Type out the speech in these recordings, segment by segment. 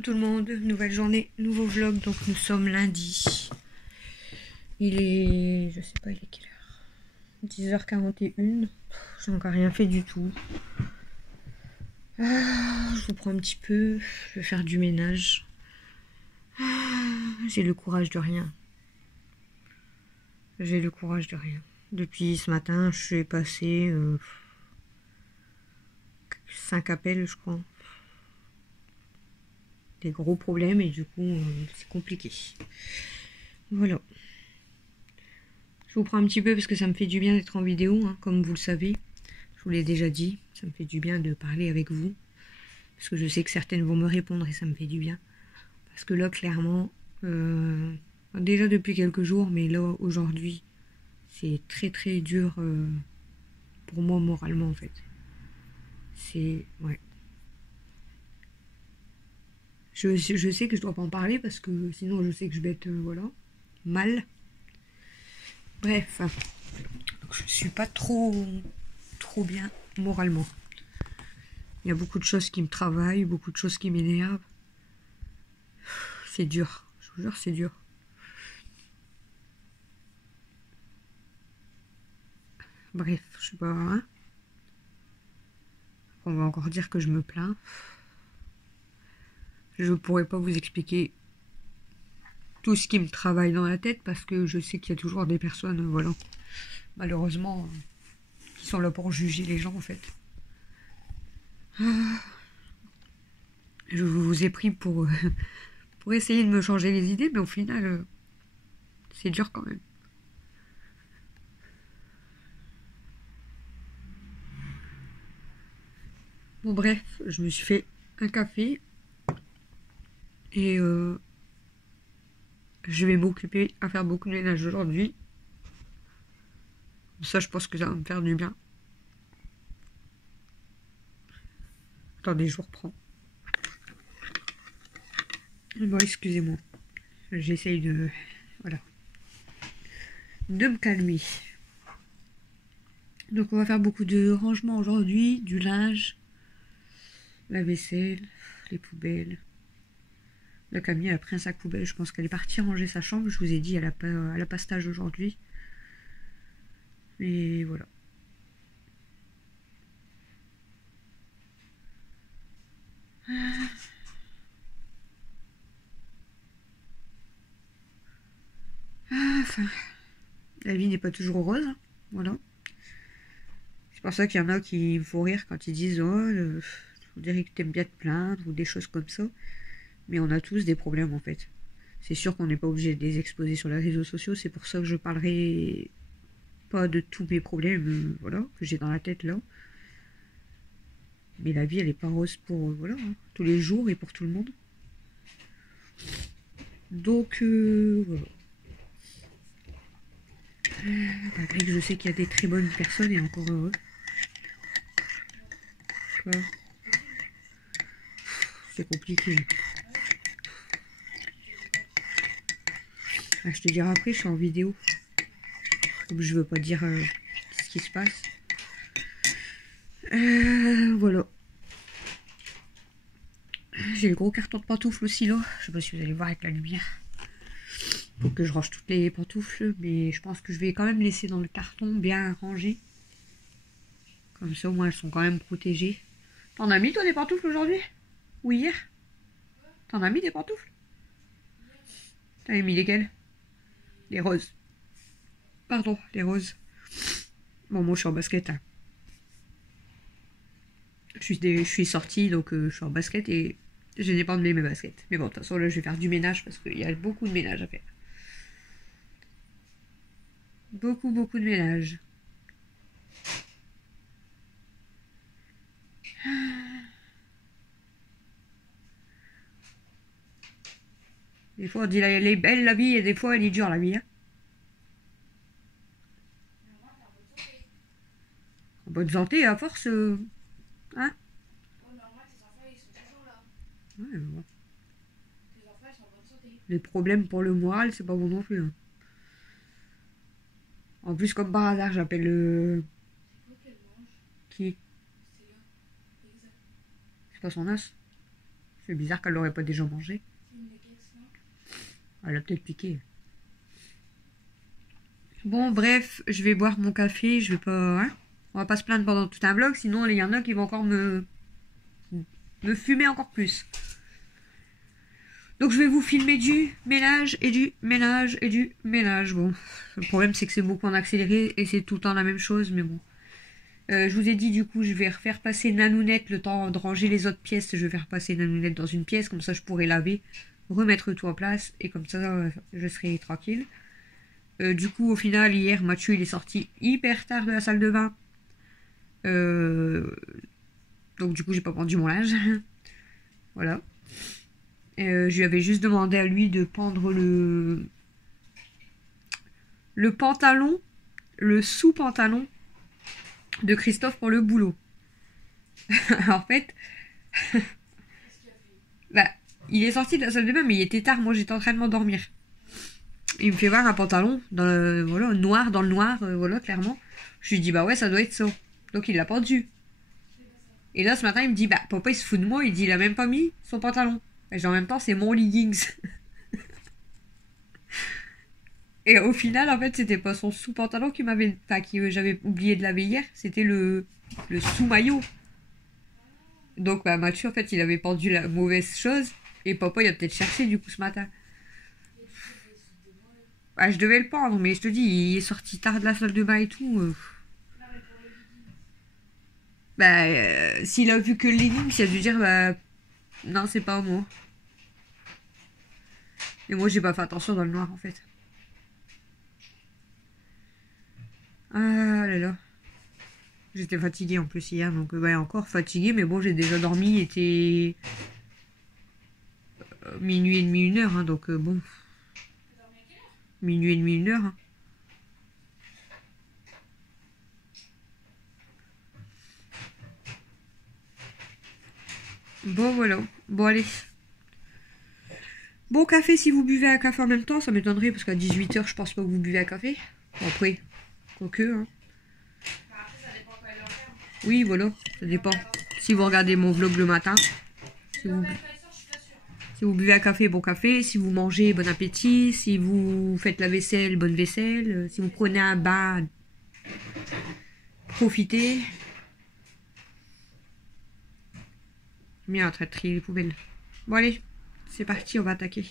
Coucou tout le monde, nouvelle journée, nouveau vlog, donc nous sommes lundi. Il est, je sais pas, il est quelle heure? 10h41, j'ai encore rien fait du tout. Je vous prends un petit peu, je vais faire du ménage. J'ai le courage de rien. J'ai le courage de rien. Depuis ce matin, je suis passé 5 appels, je crois. Des gros problèmes et du coup, c'est compliqué. Voilà. Je vous prends un petit peu parce que ça me fait du bien d'être en vidéo, hein, comme vous le savez. Je vous l'ai déjà dit, ça me fait du bien de parler avec vous. Parce que je sais que certaines vont me répondre et ça me fait du bien. Parce que là, clairement, déjà depuis quelques jours, mais là, aujourd'hui, c'est très très dur pour moi moralement en fait. C'est... ouais. Je sais que je dois pas en parler parce que sinon je sais que je vais être, voilà, mal. Bref, donc je suis pas trop bien moralement. Il y a beaucoup de choses qui me travaillent, beaucoup de choses qui m'énervent. C'est dur, je vous jure, c'est dur. Bref, je sais pas. Hein, on va encore dire que je me plains. Je pourrais pas vous expliquer tout ce qui me travaille dans la tête parce que je sais qu'il y a toujours des personnes, voilà, malheureusement, qui sont là pour juger les gens en fait. Je vous ai pris pour essayer de me changer les idées, mais au final, c'est dur quand même. Bon bref, je me suis fait un café et je vais m'occuper à faire beaucoup de ménage aujourd'hui. Ça, je pense que ça va me faire du bien. Attendez, je vous reprends. Bon, excusez-moi. J'essaye de... voilà. De me calmer. Donc on va faire beaucoup de rangements aujourd'hui, du linge, la vaisselle, les poubelles. La Camille, elle a pris un sac poubelle, je pense qu'elle est partie ranger sa chambre. Je vous ai dit, elle a pas stage aujourd'hui. Et voilà. Enfin, la vie n'est pas toujours heureuse, hein, voilà. C'est pour ça qu'il y en a qui me font rire quand ils disent « Oh, on dirait que t'aimes bien te plaindre » ou des choses comme ça. Mais on a tous des problèmes en fait. C'est sûr qu'on n'est pas obligé de les exposer sur les réseaux sociaux. C'est pour ça que je parlerai pas de tous mes problèmes voilà, que j'ai dans la tête là. Mais la vie, elle est pas rose pour voilà, hein, tous les jours et pour tout le monde. Donc, voilà. Malgré que je sais qu'il y a des très bonnes personnes et encore heureux. C'est compliqué. Ah, je te dirai après, je suis en vidéo. Comme je veux pas dire ce qui se passe. Voilà. J'ai le gros carton de pantoufles aussi là. Je sais pas si vous allez voir avec la lumière. Faut que je range toutes les pantoufles. Mais je pense que je vais quand même laisser dans le carton bien rangé. Comme ça au moins elles sont quand même protégées. T'en as mis toi des pantoufles aujourd'hui? Ou hier? T'en as mis des pantoufles? T'en as mis lesquelles? Les roses. Pardon, les roses. Bon, moi je suis en basket. Hein. Je suis sortie donc je suis en basket et je n'ai pas enlevé mes baskets. Mais bon, de toute façon là je vais faire du ménage parce qu'il y a beaucoup de ménage à faire. Beaucoup de ménage. Des fois on dit elle est belle la vie et des fois elle est dure la vie. Hein. En bonne santé à force. Hein? Ouais, bon. Les problèmes pour le moral, c'est pas bon non plus. Hein. En plus, comme par hasard, j'appelle qui? C'est pas son as. C'est bizarre qu'elle l'aurait pas déjà mangé. Elle a peut-être piqué. Bon, bref, je vais boire mon café. Je vais pas... Hein, on va pas se plaindre pendant tout un vlog. Sinon, il y en a qui vont encore me fumer encore plus. Donc, je vais vous filmer du ménage et du ménage et du ménage. Bon, le problème, c'est que c'est beaucoup en accéléré et c'est tout le temps la même chose. Mais bon. Je vous ai dit, du coup, je vais refaire passer Nanounette le temps de ranger les autres pièces. Je vais faire passer Nanounette dans une pièce. Comme ça, je pourrai laver, remettre tout en place. Et comme ça, je serai tranquille. Du coup, au final, hier, Mathieu, il est sorti hyper tard de la salle de bain. Donc, du coup, j'ai pas pendu mon linge. Voilà. Je lui avais juste demandé à lui de pendre le pantalon, le sous-pantalon de Christophe pour le boulot. En fait, bah, il est sorti de la salle de bain, mais il était tard. Moi, j'étais en train de m'endormir. Il me fait voir un pantalon dans le, voilà, noir dans le noir, voilà, clairement. Je lui dis, bah ouais, ça doit être ça. Donc, il l'a pendu. Et là, ce matin, il me dit, bah, papa, il se fout de moi. Il dit, il a même pas mis son pantalon. Et en même temps, c'est mon leggings. Et au final, en fait, c'était pas son sous-pantalon qui m'avait, enfin, que j'avais oublié de laver hier. C'était le sous-maillot. Donc, bah, Mathieu, en fait, il avait pendu la mauvaise chose. Et papa, il a peut-être cherché, du coup, ce matin. Ah, je devais le pendre, mais je te dis, il est sorti tard de la salle de bain et tout. Bah, s'il a vu que le legging, il a dû dire, bah, non, c'est pas moi. Et moi, j'ai pas fait attention dans le noir, en fait. Ah là là. J'étais fatiguée en plus hier, donc ouais, encore fatiguée, mais bon, j'ai déjà dormi, il était minuit et demi, 1h, hein, donc bon. Minuit et demi, 1h. Hein. Bon, voilà. Bon, allez. Bon café si vous buvez un café en même temps, ça m'étonnerait, parce qu'à 18h, je pense pas que vous buvez un café. Bon, après, quoique, hein. Oui, voilà, ça dépend. Si vous regardez mon vlog le matin, si vous buvez un café, bon café. Si vous mangez, bon appétit. Si vous faites la vaisselle, bonne vaisselle. Si vous prenez un bain, profitez. Bien en train de trier les poubelles. Bon allez, c'est parti, on va attaquer.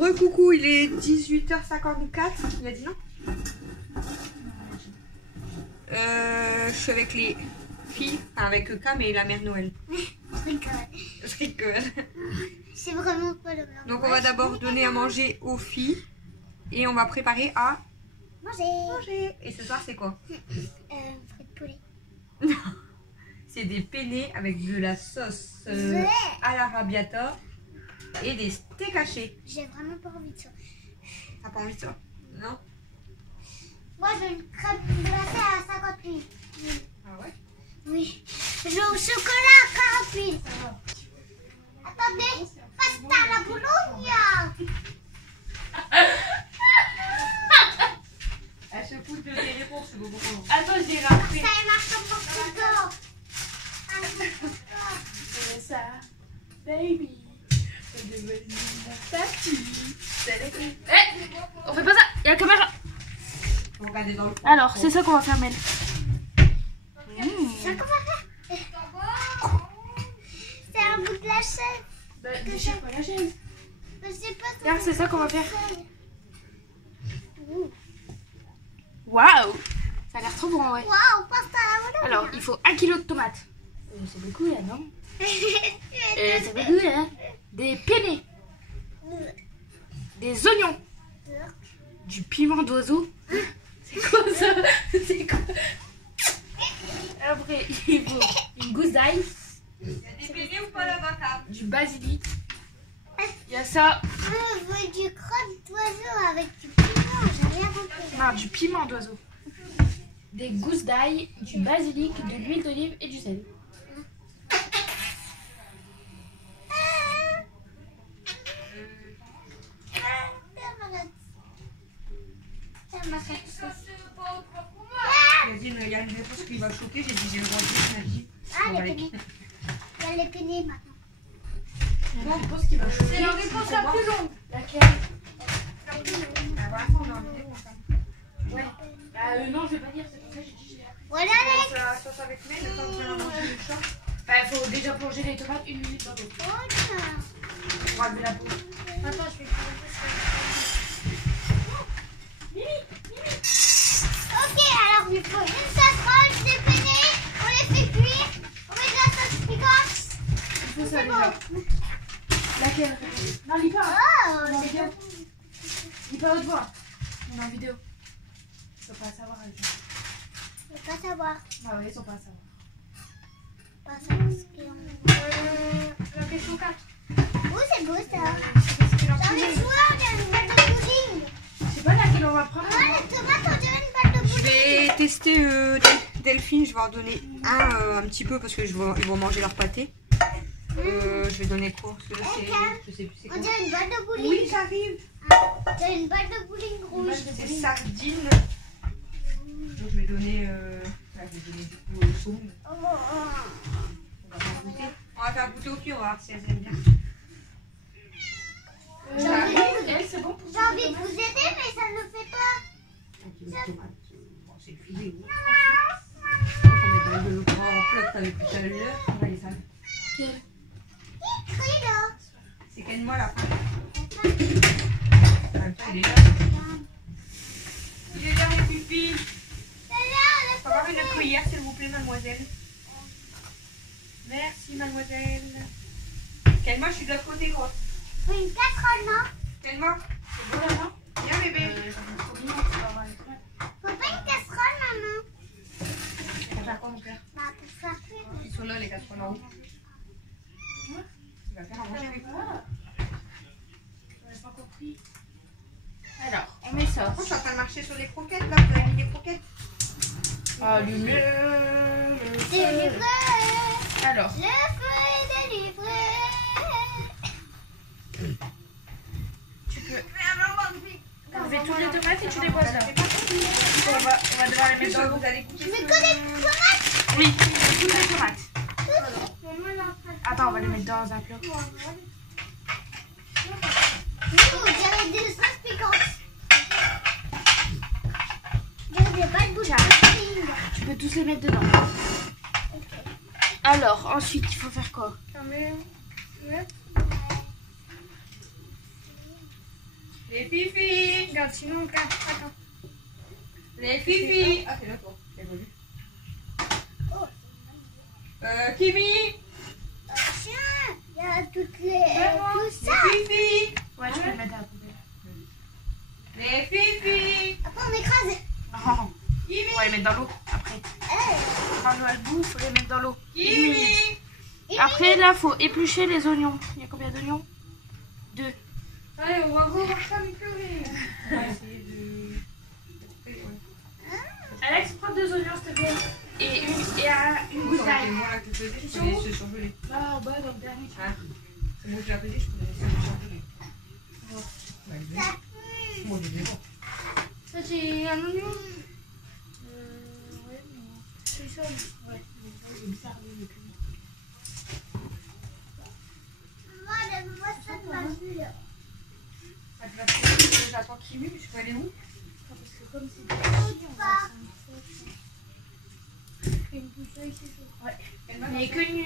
Recoucou, il est 18h54. Il a dit non. Je suis avec les filles, enfin avec Cam et la mère Noël. Je rigole. C'est vraiment pas le même. Donc on va d'abord donner à manger aux filles et on va préparer à manger. Et ce soir c'est quoi? Frites poulet. C'est des penne avec de la sauce à l'arrabbiata et des steaks hachés. J'ai vraiment pas envie de ça. T'as pas envie de ça? Non? Moi j'ai une crème glacée à 50 000. Ah ouais? Oui. J'ai au chocolat à 40 000. Attendez, pasta la Bologna. Elle se fout de tes réponses, c'est beaucoup. Attends, je l'ai rappelé. Ça marche comme mon frigo. C'est ça, baby. C'est devenu mon tati. Eh, on fait pas ça. Il y a la caméra. Faut regarder dans le fond. Alors, c'est ça qu'on va faire, Mel. C'est ça qu'on va faire. C'est un bout de la chaise. Bah, déchire pas la chaise. Je sais pas. Regarde, c'est ça qu'on va faire. Ouh. Waouh. Ça a l'air trop bon, ouais. Waouh, pasta à la Bologna. Alors, il faut 1 kg de tomates. C'est beaucoup, là, non? C'est beaucoup, là. Des penne. Des oignons. Du piment d'oiseau. C'est quoi ça? C'est quoi? Après, il faut une gousse d'ail. Il y a des penne ou pas là-bas, Cam? Du basilic. Il y a ça. Je veux du crotte d'oiseau avec du piment. J'ai rien compris. Non, du piment d'oiseau. Des gousses d'ail, du basilic, de l'huile d'olive et du sel. Il a dit, il y a une réponse qui va choquer. J'ai dit, j'ai le droit de dire, il m'a dit. Ah, les penne. Il y a les penne maintenant. Bon, je pense qu'il va choquer. C'est la réponse la plus longue. Laquelle? Ah, voilà, ça, on est en vidéo, ça. Ouais. Non, je vais pas dire, c'est pour ça que j'ai dit j'ai appris. Voilà, On fait la sauce avec Mel, le temps que tu manger le chat. Bah, il faut déjà plonger les tomates 1 minute dans l'eau. les. Pour enlever la peau. Attends, je vais faire Ok, alors il faut une casserole, des penne, on les fait cuire, on met de la sauce piquante. Il faut ça C'est déjà. bon. Laquelle? Non, lis pas. Oh, On est en c'est vidéo. bon. Lis pas haute voix. On est en vidéo. Ils sont pas à savoir. Je veux pas savoir. Ah ouais, ils sont pas à savoir. Pas savoir ce qu'ils ont. La question 4. Oh, c'est beau ça. J'ai envie de jouer, on dirait une balle de bowling. Je sais pas laquelle on va prendre. Oh, les tomates, on dirait une balle de Je bowling. vais tester Delphine, je vais en donner un petit peu parce que ils vont manger leur pâté. Je vais donner quoi? Parce que là, je sais plus c'est On quoi. dirait une balle de bowling. Oui, j'arrive. C'est une balle de bowling rouge. C'est sardines. Donc je vais donner, là, je vais donner du coup au saumon. Oh, oh, oh. On va faire goûter. On va faire goûter aux filles, on va voir si elles aiment bien. Elle, c'est bon pour J'ai envie de vous aider, mais ça ne le fait pas. Un kilo de tomates. Bon, c'est le filet. Oui. On va mettre dans le grand plat que t'avais plus tout à l'heure. On va les saler. Quelle? Écrit là. C'est quel mois la fin? En même temps, il est là. Il est là, les pupilles. On va avoir une cuillère, s'il vous plaît, mademoiselle. Merci, mademoiselle. Kelma, je suis de l'autre côté, quoi. Une casserole, non? Kelma, C'est bon là, non? viens, bébé. Faut pas une casserole, maman. On va faire quoi, mon père? Bah, pour faire cuire. Ils sont là, les casseroles en haut. Tu vas faire à manger avec moi. J'avais pas compris. Alors, on met ça. Par contre, je suis en train de marcher sur les croquettes, là. Vous avez mis les croquettes? Allumez. Délivré. Alors, Le feu est délivré. tu peux enlever toutes les tomates et tu les poses là. On va devoir les mettre dans l'eau. Vous allez couper Mais que des tomates. Oui, toutes les tomates. Maman, elle est en train de- Attends, on va les mettre dans un plat. On dirait des sauces piquantes. On dirait des balles de bowling. Tu peux tous les mettre dedans. Alors, ensuite, il faut faire quoi? Les fifis. Regarde, sinon, regarde, attends. Les fifis. Ah, c'est là, toi. J'ai pas vu. Kimi. Tiens, il y a toutes les... Maman, tout ça. Les fifis. Ouais, je vais le mettre à la poubelle. Les fifis. Après, on m'écrase. Non. Kimi. On va les mettre dans l'eau après. Quand Noël bouffe, faut les mettre dans l'eau. Une minute. Kimi. Après, là, faut éplucher les oignons. Il y a combien d'oignons? 2. Allez, on va voir ça me pleurer. On va essayer de... Alex, prends 2 oignons, s'il te plaît. Et une goutte d'ail. Moi, là, que je faisais, je prenais ce surgelé. Ah, bah, dans le dernier. Hein? C'est moi qui l'ai appelé, je prenais ce surgelé. Bah, il est bon. Moi, il est bon. Ça, c'est un oignon. Ouais, mais c'est ça. Ouais, mais ça, il est bizarre, lui, le cumin. Moi, ça te va plus, là. Ça te va plus, j'attends Kimi, mais je peux aller où? Parce que comme c'est des petits, on va faire une sauce. Une bouche ici, c'est ouais. Mais qu'une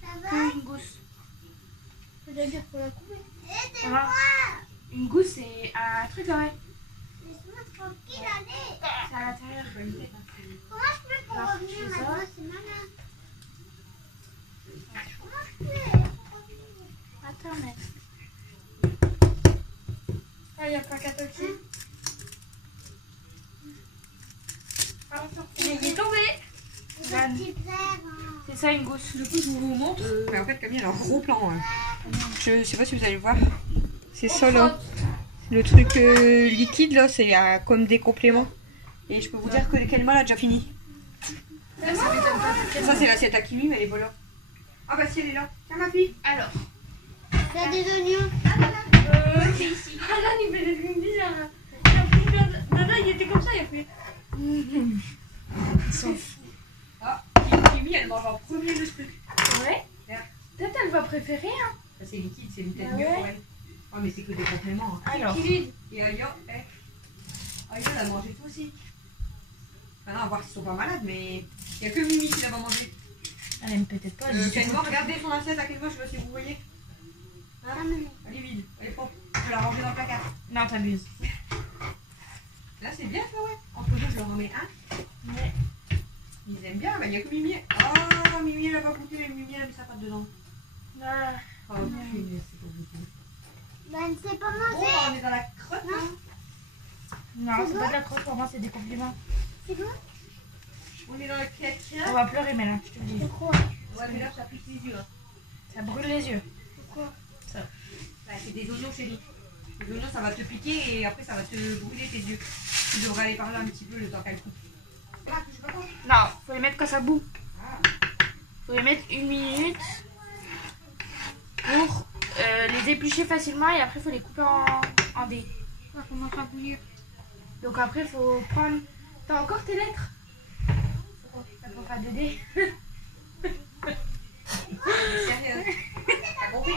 Ça va? gousse. C'est-à-dire pour la couper. Voilà. Une gousse, c'est un truc, ouais. Laisse-moi tranquille, allez. C'est à l'intérieur. Comment je peux pour Alors, tu revenir fais ça. maintenant? C'est malin. Comment je fais? Attends, mais. Ah, il n'y a pas qu'à toquer. Il est tombé. C'est un petit verre. C'est ça, une gousse. Du coup, je vous montre. Mais en fait, Camille, elle a un gros plan. Hein. Je sais pas si vous allez le voir. C'est ça, là. Le truc liquide, là, c'est comme des compléments. Et je peux vous dire que Kelma l'a déjà fini. Ça, c'est l'assiette à Kimi, mais elle est pas là. Ah bah si, elle est là. Tiens, ma fille. Alors. Il y a des oignons. C'est ici. Ah là, il fait des trucs bizarres. Dada, il était comme ça, il a fait. Ah, Kimi, elle mange en premier le truc. Ouais. Peut-être elle va préférer, hein. Ça, c'est liquide, c'est peut-être Ah mieux ouais. pour elle. Oh, mais c'est que des compléments. Hein. Alors. Et Aya, Aya, elle a mangé tout aussi. Enfin, non, à voir s'ils sont pas malades, mais il n'y a que Mimi qui l'a pas mangé. Elle aime peut-être pas. Kenmo, regardez son assiette à Kenmo, je sais pas si vous voyez. Hein, elle est vide, elle est propre. Je vais la ranger dans le placard. Non, t'abuses. Là, c'est bien ça, ouais. Entre deux, je leur en mets un. Ouais. Ils aiment bien, bah, il n'y a que Mimi. Oh, Mimi, elle a pas goûté, mais Mimi, elle a mis sa patte dedans. Ah. Oh, punaise, c'est pas goûté. Ben, c'est pas Bon, manger. bah, on est dans la crotte, hein. Non, c'est pas de la crotte, pour moi, c'est des compliments. C'est quoi? On est dans le ketchup. On va pleurer, mais là, je te le dis. C'est quoi? Ouais, mais là, ça pique les yeux. Hein. Ça brûle les yeux. Pourquoi? Bah, c'est des oignons, chérie. Les oignons, ça va te piquer et après, ça va te brûler tes yeux. Tu devrais aller par là un petit peu le temps qu'elle coupe. Ah, je sais pas quoi. Non, faut les mettre quand ça bout. Ah. Faut les mettre 1 minute pour les éplucher facilement et après faut les couper en dés. Ça commence à bouillir. Donc après faut prendre. T'as encore tes lettres? Pour faire des dés. Sérieux. T'as compris?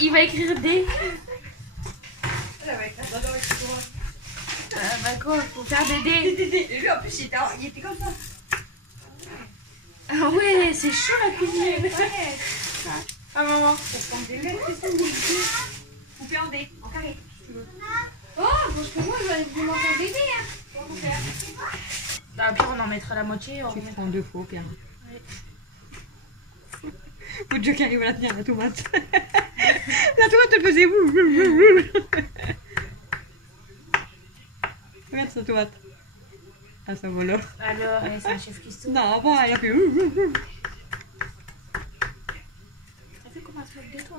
Il va écrire dés. Elle va écrire ça dans le couteau. Bah quoi, faut faire des dés. Et lui, en plus, il était comme ça. Ah ouais, c'est chaud la cuisine. Ah maman. Pour prendre des lettres, c'est ça. Coupé en dés, en carré, si tu veux. Oh, parce que moi, je vais vous faire des dés. Hein. Bah, pire, on en mettra la moitié. Tu prends 2 fois, Pierre. Faut Dieu qui arrive à la tenir, la tomate. La tomate, elle faisait ouh. Regarde sa tomate. Ah, ça va là. Alors, c'est un chef cuistot. Non, bon, elle a fait T'as vu comment elle se moque de toi?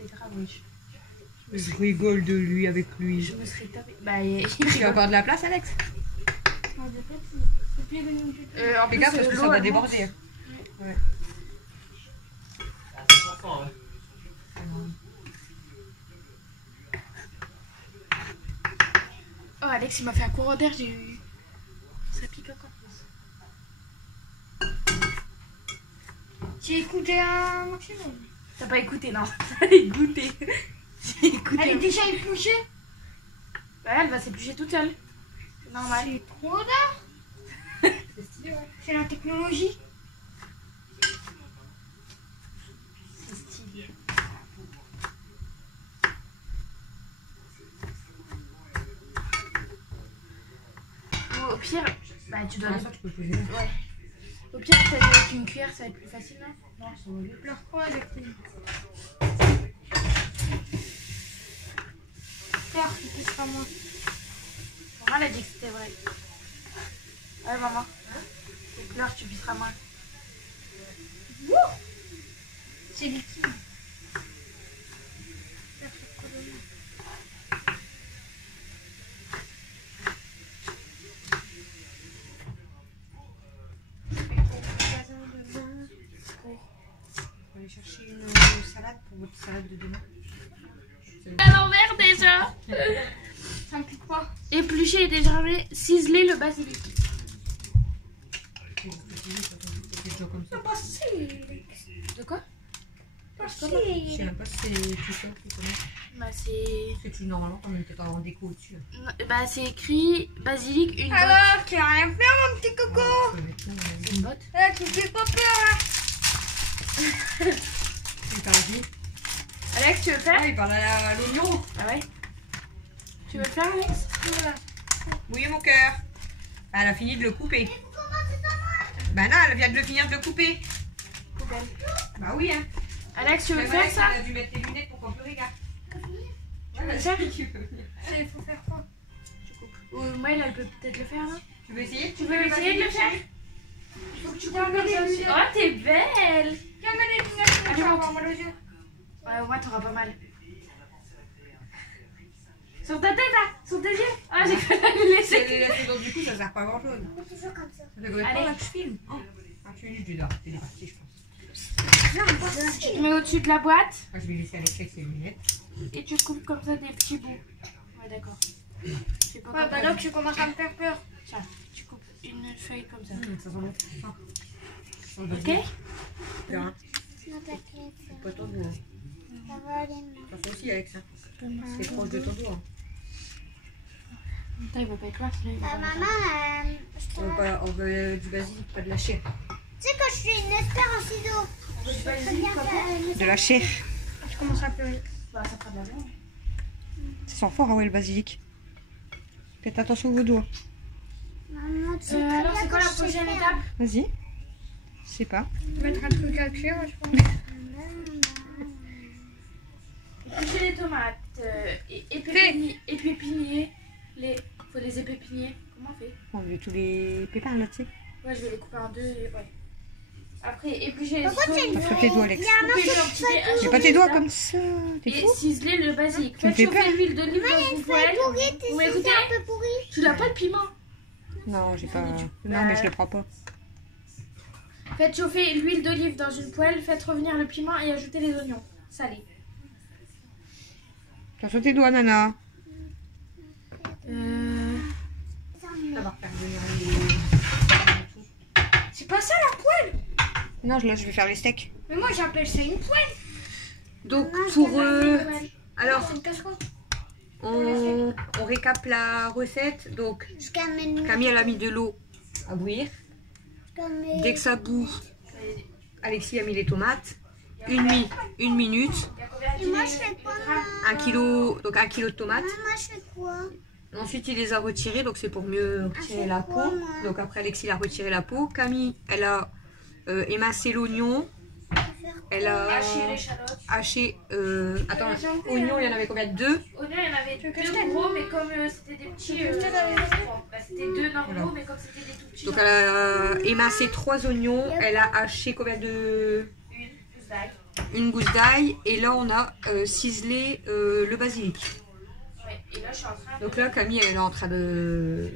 C'est grave, oui. Je rigole de lui avec lui. Je me serais tapé. Bah, il Il y a encore de la place, Alex? en Fais plus, gaffe parce que ça l'eau, va elle déborder. monte. Ouais. Oh, Alex, il m'a fait un courant d'air, j'ai eu. Ça pique encore. J'ai écouté un maximum. T'as pas écouté, non? T'as goûté. J'ai écouté. Elle est déjà épluchée. Bah, elle va s'éplucher toute seule. C'est normal. C'est trop d'art. C'est stylé, ouais. C'est la technologie. C'est stylé. tu dois ça, tu peux poser. Ouais. Au pire, peut-être avec une cuillère, ça va être plus facile, non? Non, ça va mieux. Pleure quoi avec lui? Pleure, tu pisseras moins. Maman, elle a dit que c'était vrai. Ouais, maman. Tu pleures, tu pisseras moins. C'est liquide. On va aller chercher une salade pour votre salade de demain. À l'envers déjà. Ça implique quoi? Éplucher et dégerber, ciseler le basilic. Comme ça. De quoi? Je sais même pas si c'est tout ça qui connaît. Bah c'est... Parce que tu, normalement, t'en mets peut-être en déco au-dessus. Bah c'est écrit basilic, une botte. Alors, tu vas rien faire, mon petit coco. C'est une botte. Tu fais pas peur. Il parle vite. Alex, tu veux le faire? Il parle à l'oignon. Ah ouais. Tu veux le faire, Alex? Oui, mon cœur. Elle a fini de le couper. Bah non, elle vient de le finir de le couper. Poubelle. Bah oui, hein. Alex, tu veux le Même faire Alex, ça? elle a dû mettre les lunettes pour qu'on te regarde. Tu veux le faire? Il faut faire quoi? Ou Maëlle, elle peut peut-être le faire là. Tu veux essayer? Tu veux essayer de le faire? Faut que tu regardes les lunettes. Oh, t'es belle! Regarde les lunettes, tu vas avoir mal aux yeux. Ouais, au moins t'auras pas mal. Sur ta tête, hein? Sur tes yeux? Ah, j'ai failli le laisser. Donc du coup, ça sert pas à grand chose. Tu fais comme ça. Ça fait combien de Allez. temps là que je filme? Oh, 28 minutes, je dors. C'est parti, je pense. Tu te mets au-dessus de la boîte Moi, je vais laisser Alex avec ses lunettes. et tu coupes comme ça des petits bouts. Ouais, d'accord. C'est pas Ouais, comme bah ça. là, tu commences à me faire peur. Tiens, tu coupes une feuille comme ça. Ça sent bon. Ok? Hein. Non, t'inquiète. Pas ton doigt. Ça va aller. Ça fait aussi, Alex. Hein. C'est proche de ton doigt. Hein. Attends, il va pas être loin, sinon il va pas Maman, On veut du basilic, pas de la chair. tu sais que je suis une experte en ciseaux. Je peux très bien faire. De la chair. Je commence à pleurer. Bah, ça fera de la viande. Ça sent fort, ah ouais, le basilic. Faites attention à vos doigts. Maman, tu sais très Alors, bien c'est quoi que la je sais prochaine faire. étape? Vas-y. Je sais pas. Mettre un truc à cuire, je pense. Éplucher les tomates et épépiner les... Faut les épépiner. Comment on fait? On met tous les pépins là, tu sais. Ouais, je vais les couper en deux et ouais. Après, éplucher les Pourquoi tu as une oignons, Attrape tes doigts, Alex. Il y a un couper morceau en de petits feuille dés, J'ai pas tes doigts comme ça. T'es et fou? ciseler le basilic. Tu me Faites fais peur. chauffer l'huile d'olive pourrie. dans Il y a une une feuille poêle. pourrie, tes Vous m'écoutez? ciseaux un peu pourris. Tu l'as pas le piment? Non, j'ai pas. Bah, Non, mais je le prends pas. Faites chauffer l'huile d'olive dans une poêle, faites revenir le piment et ajoutez les oignons salés. Attention tes doigts, Nana. Ça va faire venir C'est pas ça la poêle. Non, là, je vais faire les steaks. Mais moi j'appelle ça une poêle. Donc, pour. Alors, C'est une casserole. on récap la recette. Donc, Je camène. Camille, elle a mis de l'eau à bouillir. Dès que ça bout, Alexis a mis les tomates. Une minute. Et moi je fais quoi? Un kilo de tomates. Moi je fais quoi? Ensuite, il les a retirés, donc c'est pour mieux retirer la peau. Donc après, Alexis a retiré la peau. Camille, elle a émincé l'oignon. Elle a Hacher l'échalote. haché. Attends, oignon, il y en avait combien? Deux. Oignons, il y en avait deux gros, mais comme c'était des petits. C'était deux normaux, mais comme c'était des tout petits. Donc elle a émincé 3 oignons. Elle a haché combien de. Une gousse d'ail. Une gousse d'ail. Et là, on a ciselé le basilic. Ouais, et là, je suis en train Donc là, Camille, elle est en train de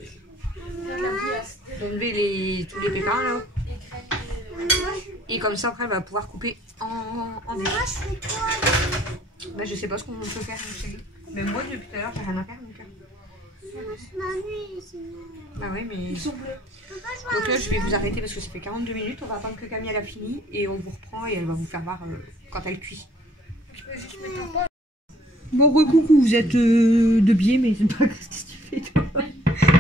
faire de la bouillasse. d'enlever tous les pépins là. Des graines de. Et comme ça, après, elle va pouvoir couper en dés. Moi je fais quoi? Bah, je sais pas ce qu'on peut faire, chérie. Même moi, depuis tout à l'heure, j'ai rien à faire. Donc, Je m'ennuie sinon. bah oui, mais. Ils sont bleus. Je peux pas jouer. Donc là, je vais vous arrêter parce que ça fait 42 minutes. On va attendre que Camille elle a fini et on vous reprend et elle va vous faire voir quand elle cuit. Je peux juste mettre un pot. Bon, coucou, vous êtes de biais, mais c'est pas ce que tu fais, toi.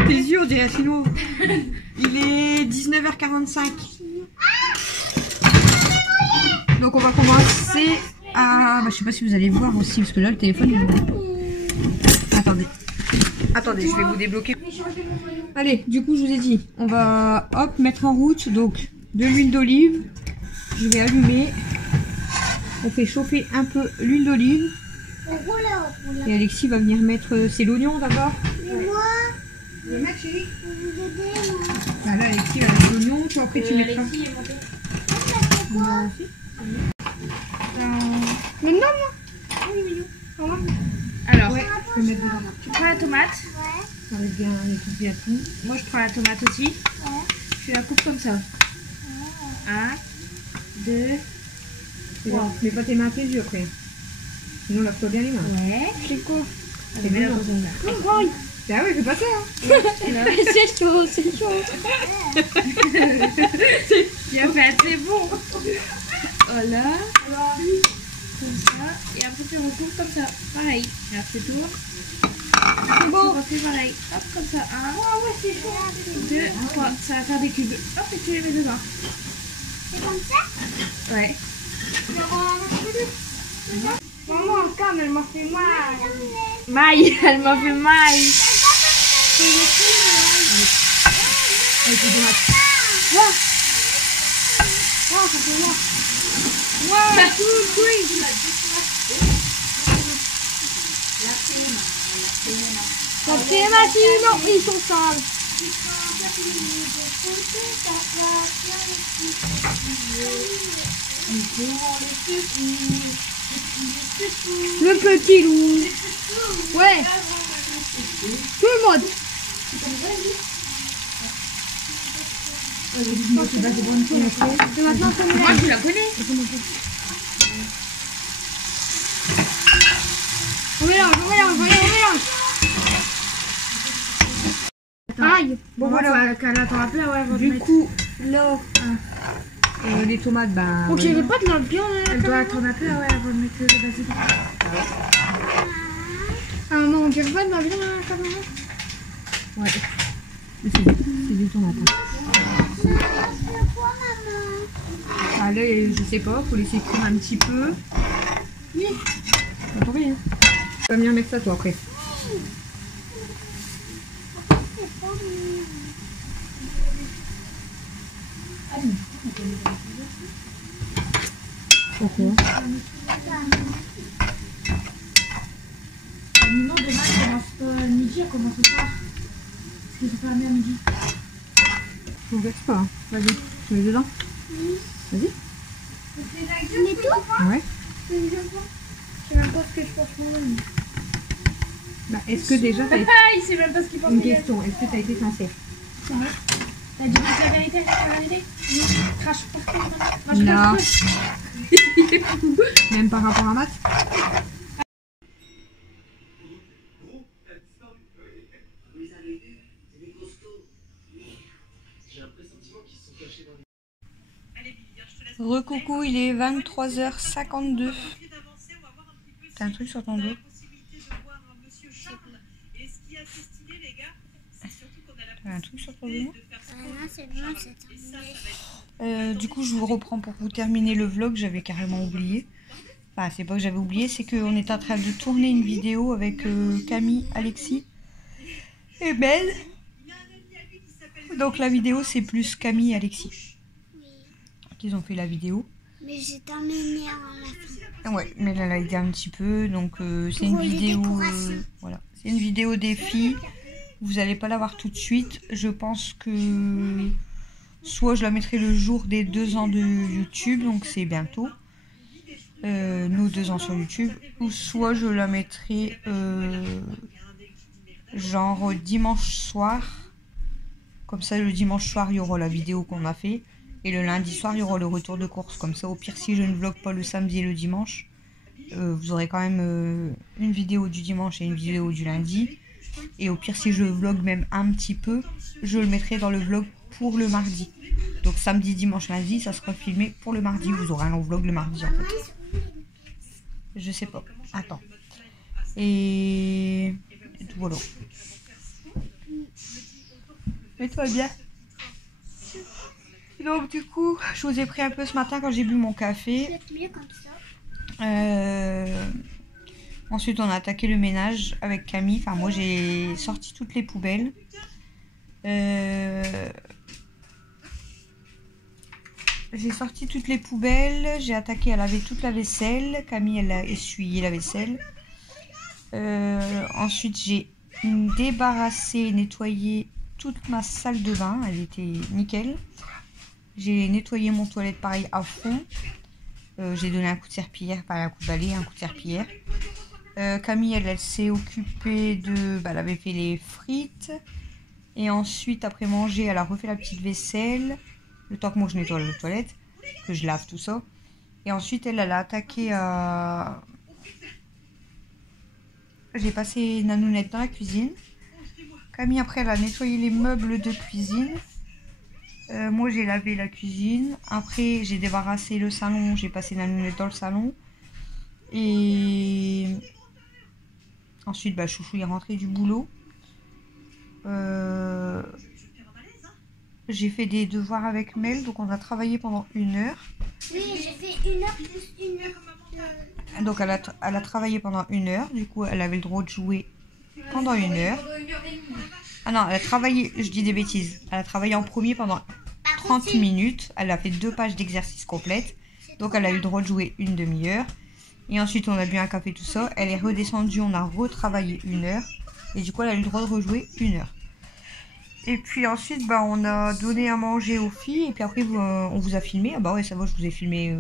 Tes yeux, on dirait sinon. Il est 19h45. Donc, on va commencer à. Bah, je sais pas si vous allez voir aussi, parce que là, le téléphone. Attendez. Attendez, je vais vous débloquer. Mais j'ai enlevé mon maillot. Allez, du coup, je vous ai dit, on va hop mettre en route donc de l'huile d'olive. Je vais allumer. On fait chauffer un peu l'huile d'olive. Et Alexis va venir mettre, c'est l'oignon d'abord. Et moi, Je vais mettre chérie. je vais vous aider, moi. Bah là, Alexis va mettre l'oignon, puis après tu mettras. Alexis est monté. Moi aussi. Mais non, Alors, ouais, je vais mettre dedans. tu prends la tomate. Ouais, Ça va bien, les coups bien tout. Moi, je prends la tomate aussi. ouais. Je la coupe comme ça. 1, 2. C'est bon, mets pas tes mains à tes yeux après. Sinon, lave-toi bien les mains. Ouais. C'est quoi? Allez, mets-la dans une main. Ah oui, fais pas ça. Hein. C'est chaud, c'est chaud. Tu as fait assez bon. Voilà. Comme ça. Et après, tu recouvres comme ça. Pareil. Et après, tu tournes. Bon. Tu refais pareil. Hop, comme ça. 1, 2, 3. Ça va faire des cubes. Hop, et tu les mets dedans. C'est comme ça? Ouais. Maman, comme elle m'a fait mal. Maï, elle m'a fait mal. Avec les tomates. La non, ils sont sales. Le petit loup. Ouais. Tout le monde. Et maintenant, c'est Moi, tu la connais. on mélange. Aïe. Bon, voilà. Qu'elle attend un peu, ouais, avant de Du mettre. coup, là, les tomates, bah. Faut que ouais. j'ai pas de la bien. Elle doit attendre un peu, ouais, avant de mettre le basilic. Ah non, on dirait pas de la bien quand même. Ouais. C'est des tomates. Hein. Ah, là, je sais pas, faut laisser cuire un petit peu. Oui. Attends, rien. Tu vas venir mettre ça, toi, après. Pourquoi? Non, demain, elle commence pas à midi, elle commence au soir. Parce qu'ils sont fermés à midi. Je regarde pas. Hein. Vas-y, tu mets dedans. Vas-y. Mais tout? Ouais. Je sais même pas ce que je pense pour eux. Bah, est-ce que déjà t'as été... Ah, il sait même pas ce qu'il pense. Une question, est-ce que t'as été sincère? T'as dit la vérité? La vérité? Crache pas. Non. Même par rapport à Matt? Recoucou, il est 23h52. T'as un truc sur ton dos? T'as un truc sur ton dos? Non, c'est bon, c'est terminé. Du coup, je vous reprends pour vous terminer le vlog. J'avais carrément oublié. Enfin, c'est pas que j'avais oublié, c'est qu'on est en train de tourner une vidéo avec Camille, Alexis et Belle. Donc la vidéo, c'est plus Camille et Alexis. Ils ont fait la vidéo. Mais j'ai terminé à la fin. Ouais, mais là, elle a aidé un petit peu. Donc c'est une Pour les vidéo. décorations. Voilà, c'est une vidéo défi. Vous n'allez pas la voir tout de suite. Je pense que soit je la mettrai le jour des 2 ans de YouTube, donc c'est bientôt. Nos 2 ans sur YouTube, ou soit je la mettrai genre dimanche soir, comme ça le dimanche soir il y aura la vidéo qu'on a fait et le lundi soir il y aura le retour de course, comme ça au pire si je ne vlog pas le samedi et le dimanche, vous aurez quand même une vidéo du dimanche et une vidéo du lundi, et au pire si je vlog même un petit peu, je le mettrai dans le vlog pour le mardi. Donc samedi, dimanche, lundi, ça sera filmé pour le mardi. Vous aurez un long vlog le mardi en fait. Je sais pas. Attends. Et voilà. Mets-toi bien. Donc du coup, je vous ai pris un peu ce matin quand j'ai bu mon café. C'est mieux comme ça. Ensuite, on a attaqué le ménage avec Camille. Enfin, moi, j'ai sorti toutes les poubelles. J'ai sorti toutes les poubelles. J'ai attaqué à laver toute la vaisselle. Camille, elle a essuyé la vaisselle. Ensuite, j'ai débarrassé, nettoyé toute ma salle de bain. Elle était nickel. J'ai nettoyé mon toilette pareil à fond. J'ai donné un coup de serpillière, pas un coup de balai, un coup de serpillière. Camille, elle s'est occupée de... elle avait fait les frites. Et ensuite, après manger, elle a refait la petite vaisselle. Le temps que moi je nettoie la toilette, que je lave tout ça. Et ensuite, elle a attaqué à... J'ai passé Nanounette dans la cuisine. Camille, après, elle a nettoyé les meubles de cuisine. Moi, j'ai lavé la cuisine. Après, j'ai débarrassé le salon. J'ai passé Nanounette dans le salon. Et ensuite, Chouchou est rentré du boulot. J'ai fait des devoirs avec Mel. Donc, on a travaillé pendant 1 heure. Oui, j'ai fait 1 heure plus 1 heure. Donc, elle a travaillé pendant 1 heure. Du coup, elle avait le droit de jouer pendant 1 heure. Ah non, elle a travaillé, je dis des bêtises. Elle a travaillé en premier pendant 30 minutes. Elle a fait 2 pages d'exercice complètes. Donc, elle a eu le droit de jouer une demi-heure. Et ensuite, on a bu un café, tout ça. Elle est redescendue, on a retravaillé 1 heure. Et du coup, elle a eu le droit de rejouer 1 heure. Et puis ensuite, on a donné à manger aux filles. Et puis après, on vous a filmé. Ah bah ouais, ça va, je vous ai filmé.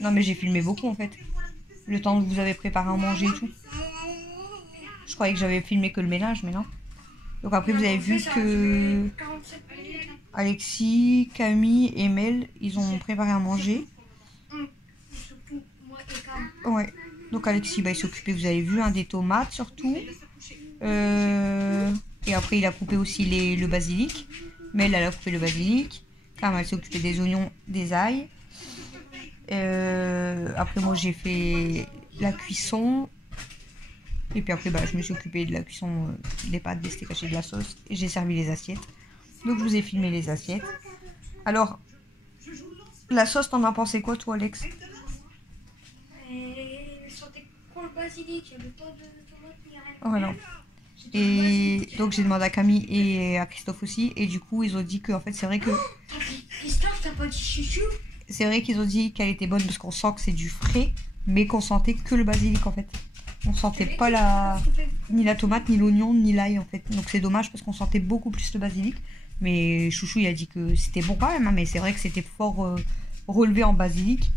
Non, mais j'ai filmé beaucoup en fait. Le temps que vous avez préparé à manger et tout. Je croyais que j'avais filmé que le ménage, mais non. Donc après, vous avez vu que Alexis, Camille et Mel, ils ont préparé à manger. Ouais. Donc Alexis, il s'est occupé, vous avez vu, des tomates surtout. Et après, il a coupé aussi le basilic. Mel, elle a coupé le basilic. Cam, elle s'est occupée des oignons, des ails. Après, moi, j'ai fait la cuisson. Et puis après, je me suis occupée de la cuisson des pâtes, des steaks hachés, de la sauce. Et j'ai servi les assiettes. Donc, je vous ai filmé les assiettes. Alors, la sauce, t'en as pensé quoi, toi, Alex? Elle sentait quoi le basilic? Il y avait pas de tomate ni rien. Voilà. Et donc, j'ai demandé à Camille et à Christophe aussi. Et du coup, ils ont dit que, en fait, c'est vrai que... Christophe, t'as pas dit chouchou? C'est vrai qu'ils ont dit qu'elle était bonne parce qu'on sent que c'est du frais. Mais qu'on sentait que le basilic, en fait. On sentait pas ni la tomate, ni l'oignon, ni l'ail en fait. Donc c'est dommage parce qu'on sentait beaucoup plus le basilic. Mais Chouchou il a dit que c'était bon quand même. Mais c'est vrai que c'était fort relevé en basilic.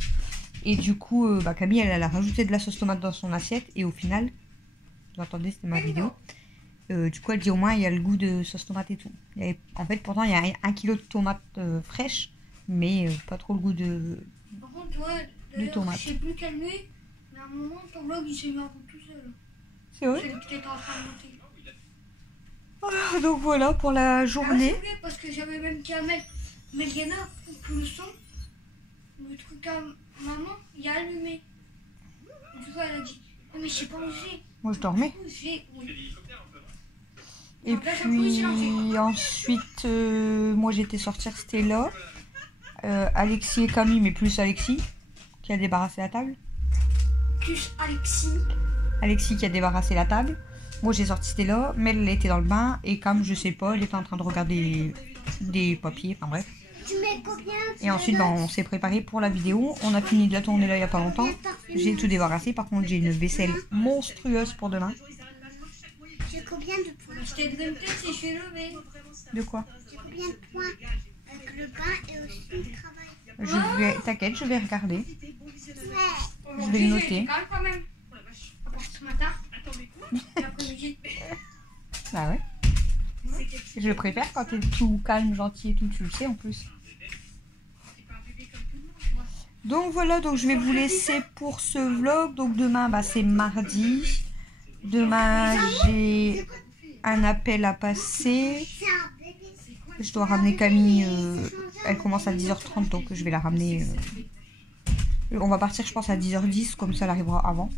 Et du coup, Camille elle a rajouté de la sauce tomate dans son assiette. Et au final, vous entendez, c'était ma vidéo. Du coup elle dit au moins il y a le goût de sauce tomate et tout. En fait pourtant il y a 1 kilo de tomates fraîches. Mais pas trop le goût de Par contre, tu vois, de tomate. Je sais plus quelle nuit. Mais à un moment, ton vlog il s'est mis en route tout seul. C'est vrai. C'est que t'étais en train de monter. Ah, donc voilà pour la journée. Ah, c'est parce que j'avais même qu'à mettre Melgana pour que le son, le truc à maman, il a allumé. Et du coup, elle a dit oh, mais je sais pas où j'ai. Moi je dormais. Et puis ensuite, moi j'étais sortir Stella. Alexis et Camille, mais plus Alexis qui a débarrassé la table. Plus Alexis. Alexis qui a débarrassé la table. Moi j'ai sorti Stella, mais elle était dans le bain et comme je sais pas, elle était en train de regarder des papiers, enfin bref. Tu mets combien? Et ensuite on s'est préparé pour la vidéo. On a fini de la tourner là il y a pas longtemps. J'ai tout débarrassé. Par contre j'ai une vaisselle monstrueuse pour demain. J'ai combien de points? Je t'ai donné peut-être si je suis levé. De quoi? J'ai combien de points avec le bain et aussi le travail? T'inquiète, je vais regarder. Ouais. Je vais le noter. Quand même. À part ce matin. L'après-midi. Bah ouais. Je préfère quand t'es tout calme, gentil et tout, tu le sais en plus. Donc voilà, donc je vais vous laisser pour ce vlog. Donc demain, c'est mardi. Demain, j'ai un appel à passer. Je dois ramener Camille. Elle commence à 10h30, donc je vais la ramener. On va partir, je pense, à 10h10, comme ça elle arrivera avant.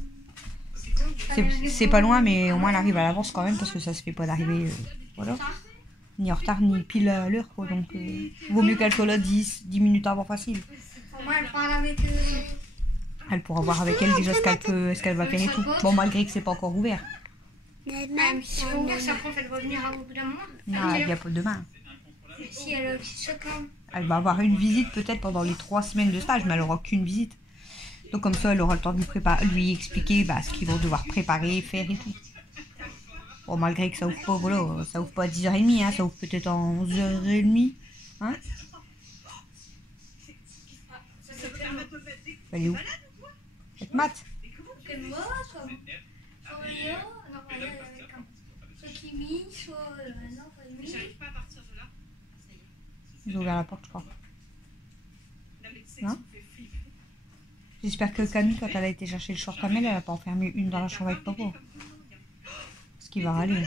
C'est pas loin, mais au moins elle arrive à l'avance quand même, parce que ça se fait pas d'arriver voilà, ni en retard, ni pile à l'heure, quoi. Donc, vaut mieux qu'elle soit là 10 minutes avant facile. Moi, elle parle avec... Elle pourra voir avec elle déjà ce qu'elle va faire et tout. Bon, malgré que c'est pas encore ouvert. On va ça prend, elle va venir au bout d'un moment. Non, elle vient pas demain. Si elle se quand. Elle va avoir une visite peut-être pendant les 3 semaines de stage, mais elle aura qu'une visite. Donc comme ça, elle aura le temps de lui expliquer ce qu'ils vont devoir préparer, faire et tout. Bon, malgré que ça ouvre pas, voilà, ça ouvre pas à 10h30, hein, ça ouvre peut-être à 11h30. Hein? Elle est où? Cette maths? Ils ont ouvert la porte, je crois. Non? J'espère que Camille, quand elle a été chercher le short à Mel, elle n'a pas enfermé une dans la chambre avec papa. Ce qui va râler.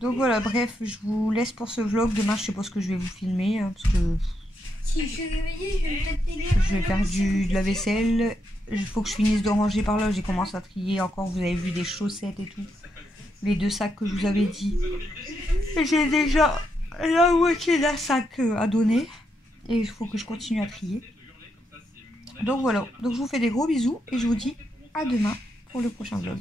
Donc voilà, bref, je vous laisse pour ce vlog. Demain, je sais pas ce que je vais vous filmer, hein, parce que Si je suis réveillée, je vais peut-être t'aider. je vais faire de la vaisselle. Il faut que je finisse de ranger par là. J'ai commencé à trier encore. Vous avez vu des chaussettes et tout. Les 2 sacs que je vous avais dit. J'ai déjà la moitié d'un sac à donner. Et il faut que je continue à trier. Donc voilà. Donc je vous fais des gros bisous. Et je vous dis à demain pour le prochain vlog.